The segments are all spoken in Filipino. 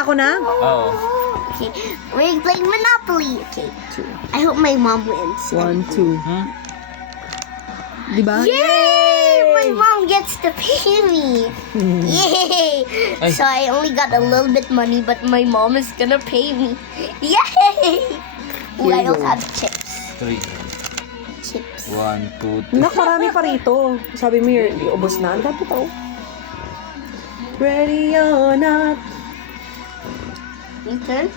Ako na? Oo. Okay, we're playing Monopoly. Okay, I hope my mom wins. 1, 2. Hmm? Diba? Yay! My mom gets to pay me. Yay! Ay. So I only got a little bit money, but my mom is gonna pay me. Yay! Ooh, I Here you also go. have chips. 3. Chips. 1, 2, 3. Nak, marami pa rito. Sabi mo, ubos na. Ang dami pa. Ready or not. You turn.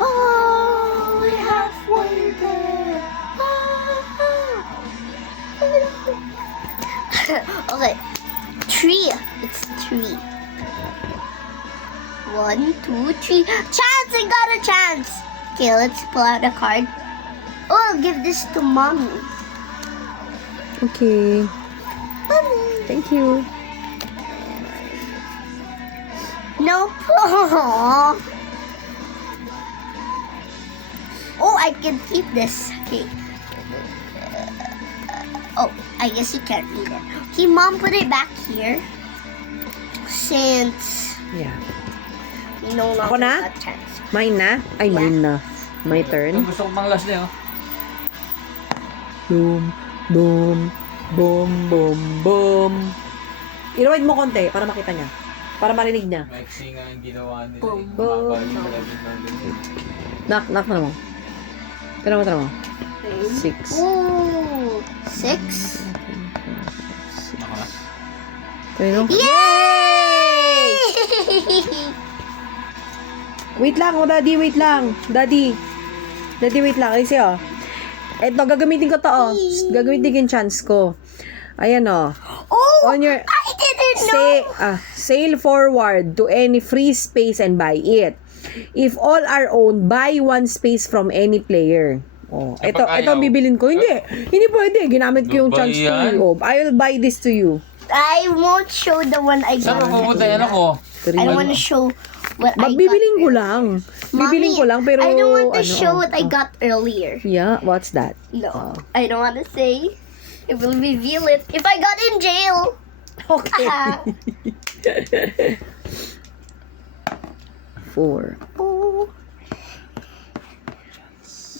Oh, we have one there. Okay, 3. It's 3. 1, 2, 3. Chance! I got a chance! Okay, let's pull out a card. Oh, I'll give this to mommy. Okay. Mommy. Thank you. No. Oh, I can keep this. Okay. Oh, I guess you can't eat it. Okay, Mom, put it back here. Since Yeah. we no Ako longer na? got chance. Mine na? Ay, Yeah. mine na. My Ito, turn. gusto ko pang last na yun. Boom, boom, boom, boom, boom. I-rewind mo konti para makita niya. Para marinig niya. Maiksi nga yung ginawa nila. Boom, boom. Nak na mo. Tara mo. 6. Ooh, 6. Ako na. Pero, Yay! wait lang, daddy, wait lang. Daddy, wait lang. Kasi, eto, gagamitin ko to, Gagamitin ko yung chance ko. Ayan, Oh, On your, I didn't know. sail forward to any free space and buy it. If all are owned, buy one space from any player. Ito Kapag ang ayaw. bibilin ko. Hindi pwede. Ginamit ko yung Ba chance ko. yan? I will buy this to you. I won't show the one I Saan got. mo pupunta yan ako? Three. I don't want to show what I got. Bibiling ko lang. Bibiling Mommy, ko lang, pero I don't want to ano, show what I got earlier. Yeah, what's that? No, I don't want to say. It will reveal it if I got in jail. Okay. 4. Oh.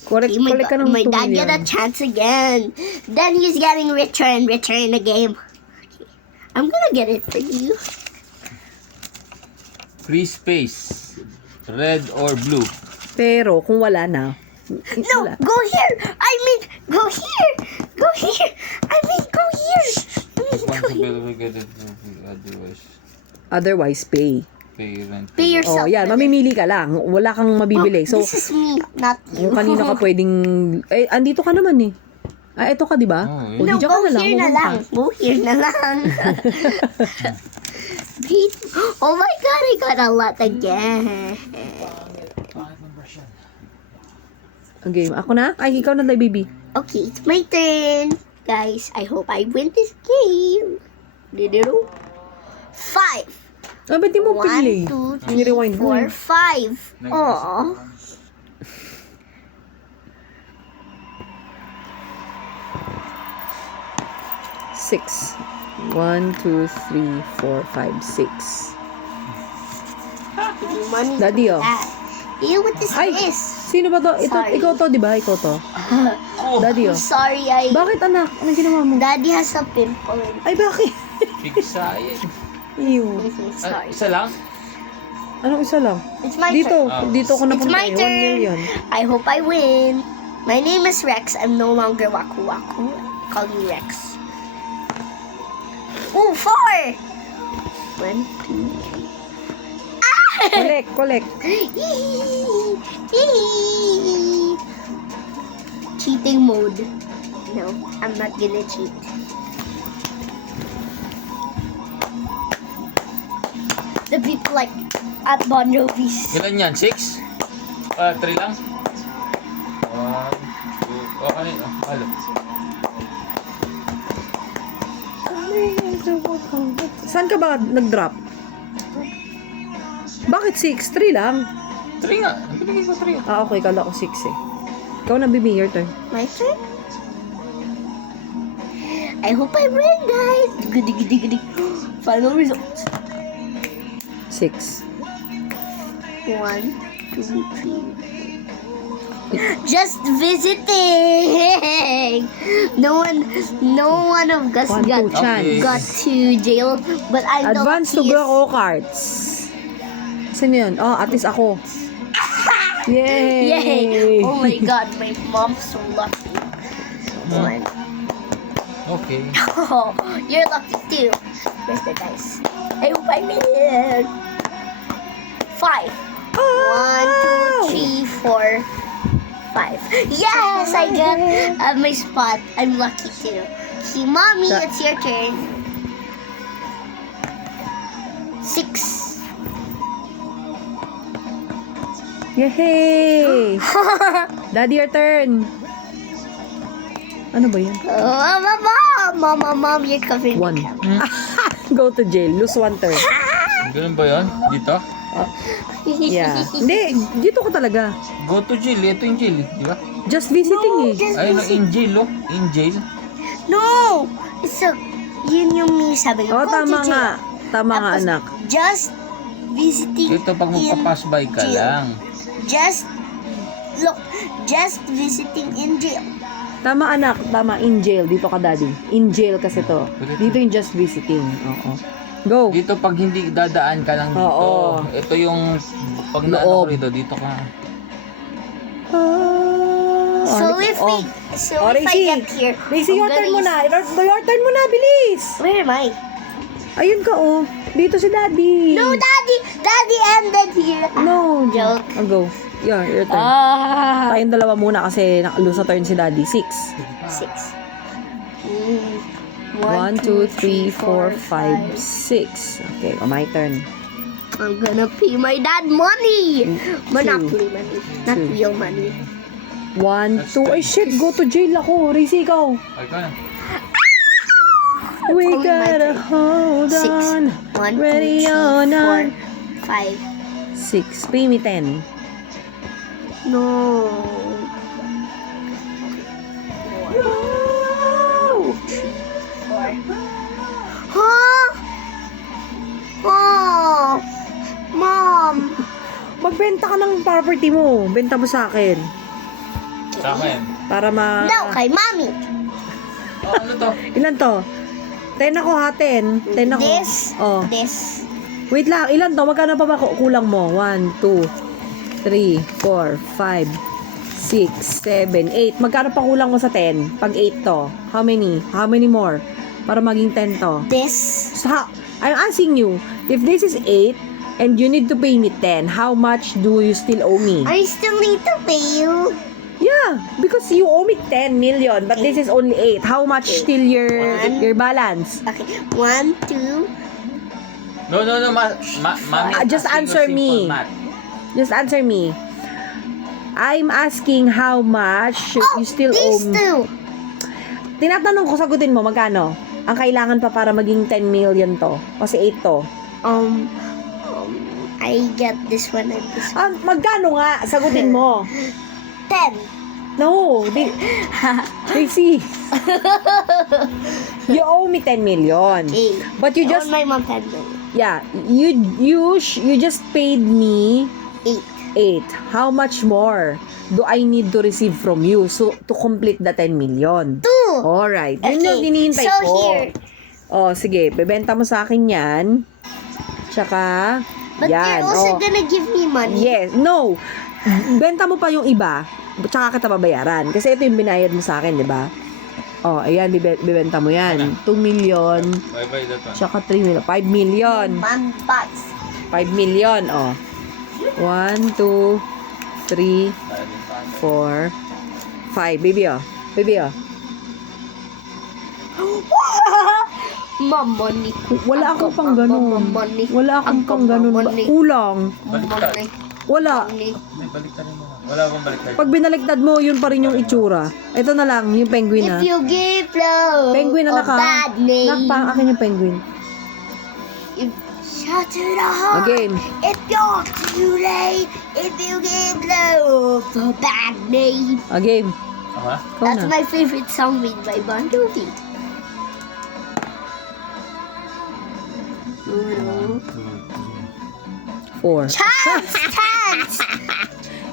Collect ka ng My 2 dad get a million. chance again. Then he's getting richer and richer in the game. Okay. I'm gonna get it for you. Free space. Red or blue? Pero kung wala na, No, wala. go here. I mean, go here. Go here. I mean, go here. I mean, Want go to here. be get it otherwise. Otherwise pay. Pay rent. Pay yourself. Yan, for mamimili ka lang. Wala kang mabibili. this. So, This is me, not you. kung kanino ka pwedeng... andito ka naman eh. Eto ka, di ba? Oh, O, No, di dyan go ka na lang. here na pumunta. lang. Go here na lang. Oh my God, I got a lot again. Okay, ako na? Ay, ikaw na, baby. Okay, it's my turn. Guys, I hope I win this game. Did you know? 5. Ah, ba't di mo 1, pinili? 2, Ni-rewind 3, mo. 4, 5. Aww. Six. 1, 2, 3, 4, 5, 6. Money. Daddy, oh. Ew, what is Ay! this? Sino ba to? Sorry. Ikaw to, di ba? Ikaw to. Daddy, oh. Sorry, Bakit, anak? Anong ginawa mo? Daddy has a pimple. Ay, bakit? Big science. Ew. Sorry. Isa lang? Anong isa lang? It's my Dito. turn. Dito ako It's napunta my eh. 1 turn. million. I hope I win. My name is Rex. I'm no longer Waku Waku. Call me Rex. Ooh, 4! 1, 2, 3. Collect. Cheating mode. No, I'm not gonna cheat. The people like at Bon Jovi's. Ilan yan? 6? 3 lang? 1, 2, kanina. Halo. Saan ka ba nag-drop? Bakit 6? 3 lang. 3 nga. Binigay ko 3. Okay. Kala ko 6 eh. Ikaw na, baby. Your turn. My turn? I hope I win, guys. Goody, goody, goody. Final results. 6. 1, 2, 3. Just visiting. No one of us 1, 2, chance. got to jail, but I'm Advance to the luckiest. go cards. Sino yun? Oh, at least ako. Yay! Yay! Oh my God, my mom's so lucky. One. Okay. Oh, you're lucky too. Where's the dice? I hope I made it. 5. 1, 2, 3, 4, 5. Yes, I got my spot. I'm lucky too. See, mommy, That- it's your turn. 6. Yay! Daddy, your turn. Ano ba yan? Mom, you're covering 1. the camera. Go to jail. Lose 1 turn. Ganun ba yun? Dito? Yeah. Hindi, dito ko talaga. Go to jail. Ito yung jail, di ba? Just visiting eh. just Ayun, visit- in jail, oh. In jail. No! It's a, yun yung me sabi. Oh, Go to tama jail. nga. Tama nga, Tapos, anak. Just visiting Ito pag magpa-pass by ka jail. lang. Just, look, just visiting in jail. Tama, anak. Tama, in jail. Dito ka, daddy. In jail kasi to. Dito yung just visiting. Oo. Go. Dito pag hindi dadaan ka lang dito. Oo. Ito yung pag Loob. naano ko dito, dito ka. So if oh. we, so Oh, if I Racy. get here, Racy, I'm your gonna turn mo use- na. Your turn mo na, bilis. Where am I? Ayun ka, oh. Dito si daddy. No, Daddy ended here. No. Joke. Oh, go. Yeah, your turn. Tayong dalawa muna kasi lose na turn si daddy. 6. 6. 1, 2, 3, 4, 5, 6. Okay, oh, my turn. I'm gonna pay my dad money. Monopoly Two. money, not Two. real money. 1, That's 2. Ay, shit. Go to jail ako. Racy, ikaw. Ay, ka na. We Only my gotta turn. hold 6. on. 1, 2, Ready 3, or 4, not. 5. 6. Pay me 10. No. 4. Huh? Oh, Mom. Magbenta ka ng property mo. Benta mo sa akin. Sa akin. Para No, kay Mommy. Oh, ano to? Ilan to? 10 ako ha, 10. 10 ako. This. Oh. This. Wait lang, ilan to? Magkano pa ba kulang mo? 1, 2, 3, 4, 5, 6, 7, 8. Magkano pa kulang mo sa 10? Pag 8 to. How many? How many more? Para maging 10 to. This. So, I'm asking you, if this is 8 and you need to pay me 10, how much do you still owe me? I still need to pay you. Yeah, because you owe me 10 million, but this is only 8. How much still your balance? Okay. 1, 2. No, mami. Just asking answer a simple me. math. Just answer me. I'm asking how much you still owe These me. two. Tinatanong ko, sagutin mo, magkano? Ang kailangan pa para maging 10 million to. Kasi 8 to. I get this one and this one. Ah, magkano nga? Sagutin mo. 10. No. Tracy. You owe me 10 million. 8. But you just, my mom 10 million. yeah, you just paid me 8. 8. How much more do I need to receive from you so to complete the 10 million? 2. Alright. Yun yung hinihintay so ko. here. Oh, sige. Bebenta mo sa akin yan. Tsaka, But yan. you're also Oh. gonna give me money. Yes. No. Benta mo pa yung iba. Tsaka kita babayaran. Kasi ito yung binayad mo sa akin, di ba? Oh, ayan. Bibenta mo yan. 2 million. Bye-bye, that one. Tsaka 3 million. 5 million. Man bucks. 5 million. Oh. 1, 2, 3, 4, 5. Baby, oh. Baby, oh. Mom money. Wala akong pang ganun. Money. Wala akong pang ganun. Money. Kulang. Money. Wala. Money. May baliktad mo. Wala akong baliktad. Pag binaliktad mo, yun pa rin yung itsura. Ito na lang, yung penguin na. If you give love Penguin na a bad name, Nakpang akin yung penguin. if shut it up. Again. If you're too late, if you give love a bad name. Again. Ako na? Ikaw That's na. my favorite song made by Bon Jovi. 4. Chance! Chance!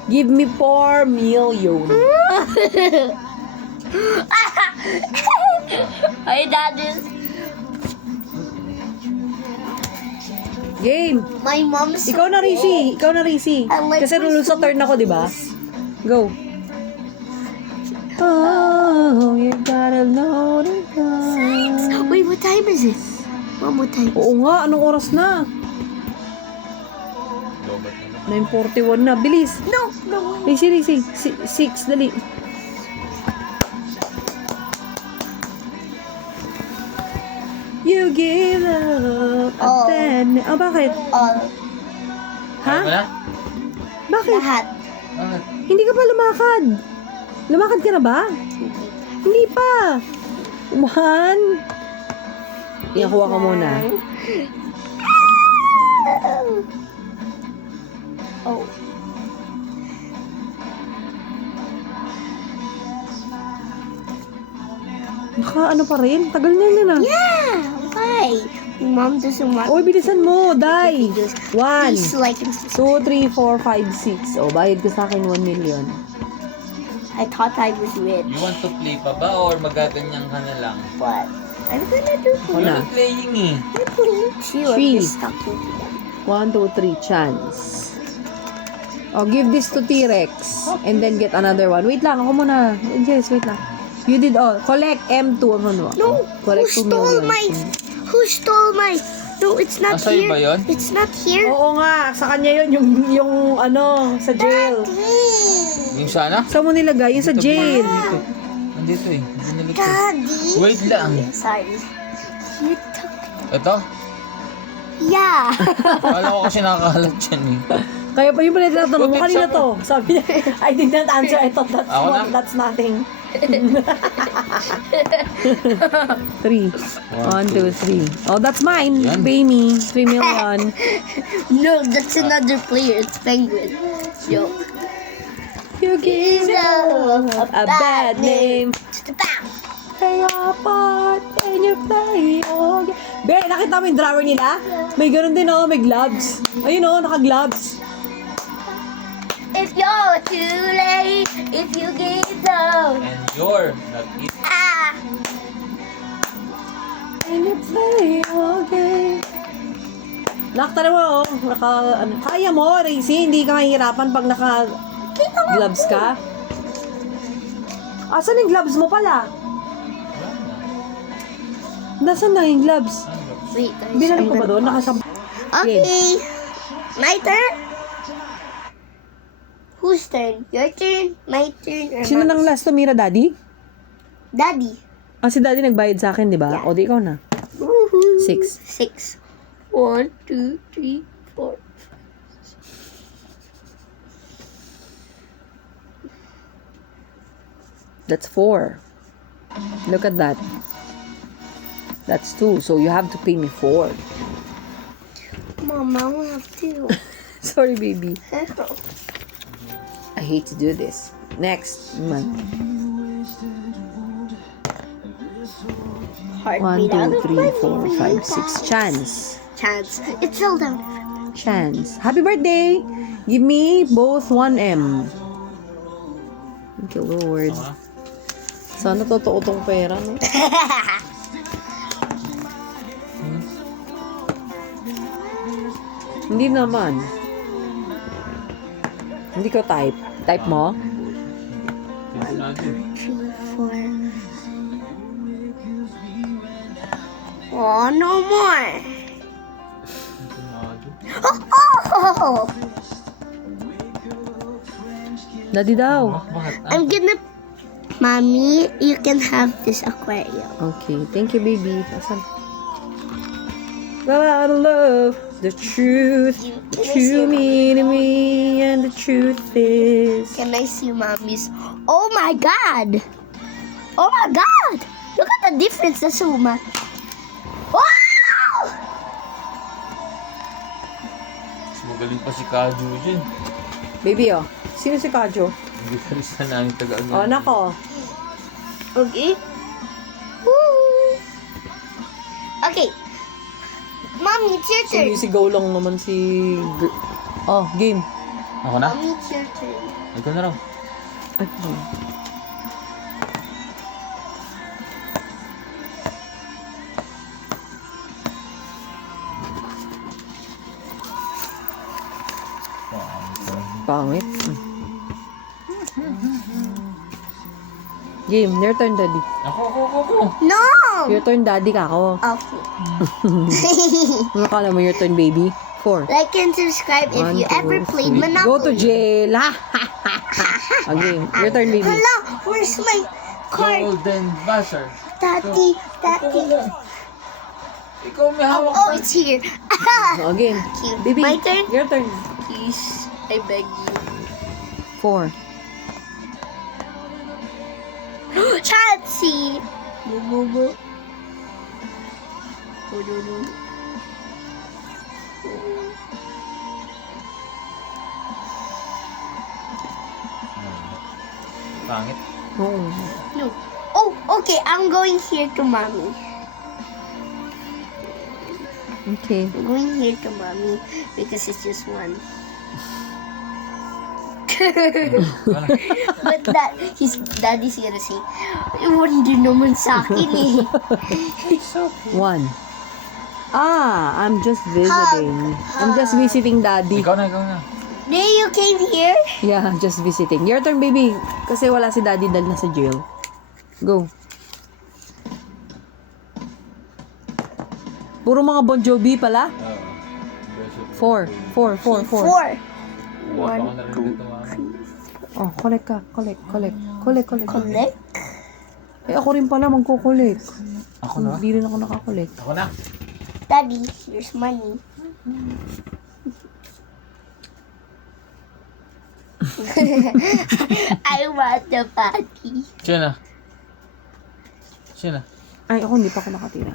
Give me 4 million. My dad is... Game. My mom's... Ikaw na, Rizy. Ikaw na, Rizy. I like Kasi lulus sa turn ako, di ba? this. Go. Oh, you gotta know the time. Wait, what time is it? Mom, what time? Oo nga, anong oras na? Lobat na. 9:41 na. Bilis. No, no. Rizy, Rizy. 6, dali. You give love a Oh. ten. Ah, bakit? All. Ha? Ano na? Bakit? Lahat. Bakit? Hindi ka pa lumakad. Lumakad ka na ba? Hindi pa. 1. Yan, kuha ka muna. Oh. Naka ano pa rin? Tagal na yun ah. Yeah, why? Mom doesn't want Uy, bilisan mo. Die. videos. 1, Please like and subscribe. 2, 3, 4, 5, 6. O, bayad ka sa akin 1 million. I thought I was rich, You want to play pa ba or magaganyan ka na lang? but I'm gonna do Ako You're na. not playing eh. I'm playing too. I'm 3. just talking to them. 1, 2, 3. Chance. O, give this to T-Rex. And then get another one. Wait lang. Ako muna. Yes, wait lang. You did all. Collect M2. Ano? No, who Collect 2 stole million. my? Who stole my? No, it's not Ah, sa'yo here. ba yun? It's not here. Oo nga. Sa kanya yun. Yung ano, sa jail. Yung sana? Saan mo nilagay? Yung sa jail. Dito. Nandito eh. Binalik ko. Daddy. Wait lang. Sorry. You took. Ito? Yeah. Kala ko kasi nakakalat yan eh. Kaya pa yung pala tinatanong mo, Bakit kanina sa- to? Sabi niya, I did not answer. I thought Ako na? that's nothing. 3. 1, 2, 3. Oh, that's mine. Yan. Pay me. 3 million. No, that's another player. It's Penguin. Joke. You give love a bad name. Bam. Play your part and you play your game. Be, nakita mo yung drawer nila? May ganun din oh, may gloves. Ayun oh, naka-gloves. If you're too late, if you give love. And you're not it. Ah. And you play your game. Nakita mo oh, kaya mo, Racy, hindi ka mahihirapan pag naka-gloves ka. Asan yung gloves mo pala? Nasaan na yung gloves? Wait, guys. Binalik I'm ko ba gonna doon? pause. Nakasab... Okay. My turn? Whose turn? Your turn? My turn? Or Sino nang Mom's? last tumira, Daddy? Daddy. Ah, si Daddy nagbayad sa akin, di ba? Yeah. O, di ikaw na. Woohoo. 6. 6. 1, 2, 3, 4. That's 4. Look at that. That's 2. So you have to pay me 4. Mom, I only have 2. Sorry, baby. I hate to do this. Next. Man. Heart 1, beat out 2, of 3, my 4, baby. 5, 6. Chance. Chance. It fell down. Chance. Happy birthday! Give me both 1M. Thank you, Lord. Tama? Sana totoo tong pera, no? Hindi naman. Hindi ko type. Type mo? Ito natin. 2, 4. Oh, no more. Ito natin. Oh! Daddy daw. Bakit? I'm gonna... Mommy, you can have this aquarium. Okay. Thank you, baby. Asan? Well, I love the truth. You mean to me, and the truth is... Can I see mommy's? Oh my god! Oh my god! Look at the difference, the Suma. Wow! Mas magaling pa si Kaju dyan. Baby, oh. Sino si Kajo? Hindi ka rin sa namin taga-agad. Oh, nako. Okay. Woo! Okay. Mommy, it's your turn. Sumisigaw lang naman si... Oh, game. Ako na? Mommy, it's your turn. Ikaw na raw. Ay, pangit. Game, your turn, daddy. Ako. No! Your turn, daddy, kako. Okay. Ano kala mo, your turn, baby? 4. Like and subscribe if One, you ever two, played three. Monopoly. Go to jail. Ha! Okay, your turn, baby. Hala, where's my card? Golden buzzer. Daddy. Ikaw may hawak. Oh, it's here. Okay. Cute. Baby, My turn? your turn. Please, I beg you. 4. Chatsy. Boo. Oh. Pangit. Oo. No. Oh, okay. I'm going here to mommy. Okay. I'm going here to mommy because it's just one. Wala. But his daddy's gonna say, one din naman sa akin eh. 1. I'm just visiting. I'm just visiting daddy. Ikaw na. Then you came here? Yeah, just visiting. Your turn, baby. Kasi wala si daddy dahil nasa jail. Go. Puro mga Bon Jovi pala. 4. 4. 4. 4. Four. One, two, Oh, collect ka. Collect. Collect? Eh, ako rin pala magko-collect. Ako na? Hindi rin ako nakakollect. Ako na. Daddy, here's money. I want the party. Siya na. Ay, ako hindi pa ako nakatira.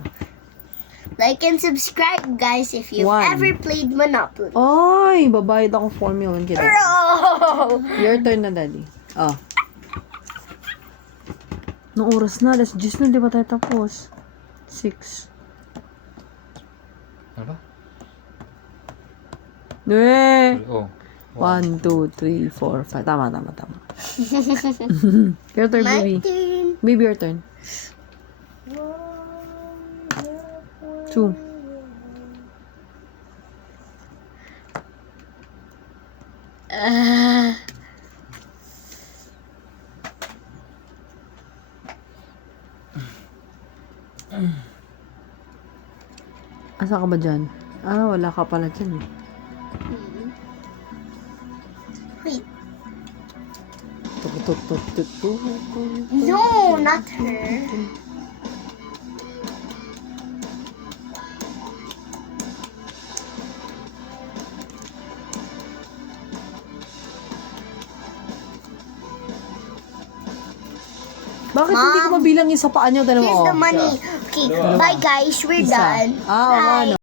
Like and subscribe, guys, if you've One. ever played Monopoly. Ay, babayad ako formula 1 kaya. Bro! Your turn na, daddy. Oh. Nung oras na, alas 10 na, di ba tayo tapos? 6. Ano ba? Eh! Oh. 1, 2, 3, 4, 5. Tama. Your turn, My baby. turn. Baby, your turn. 2. Asa ka ba dyan? Wala ka pala dyan. Wait. Tuk. No, not her. Bakit hindi ko mabilang yung sa paa niyo? Tanong Here's mo. the money. Okay, bye guys, we're Isa. done. Wala Bye. na.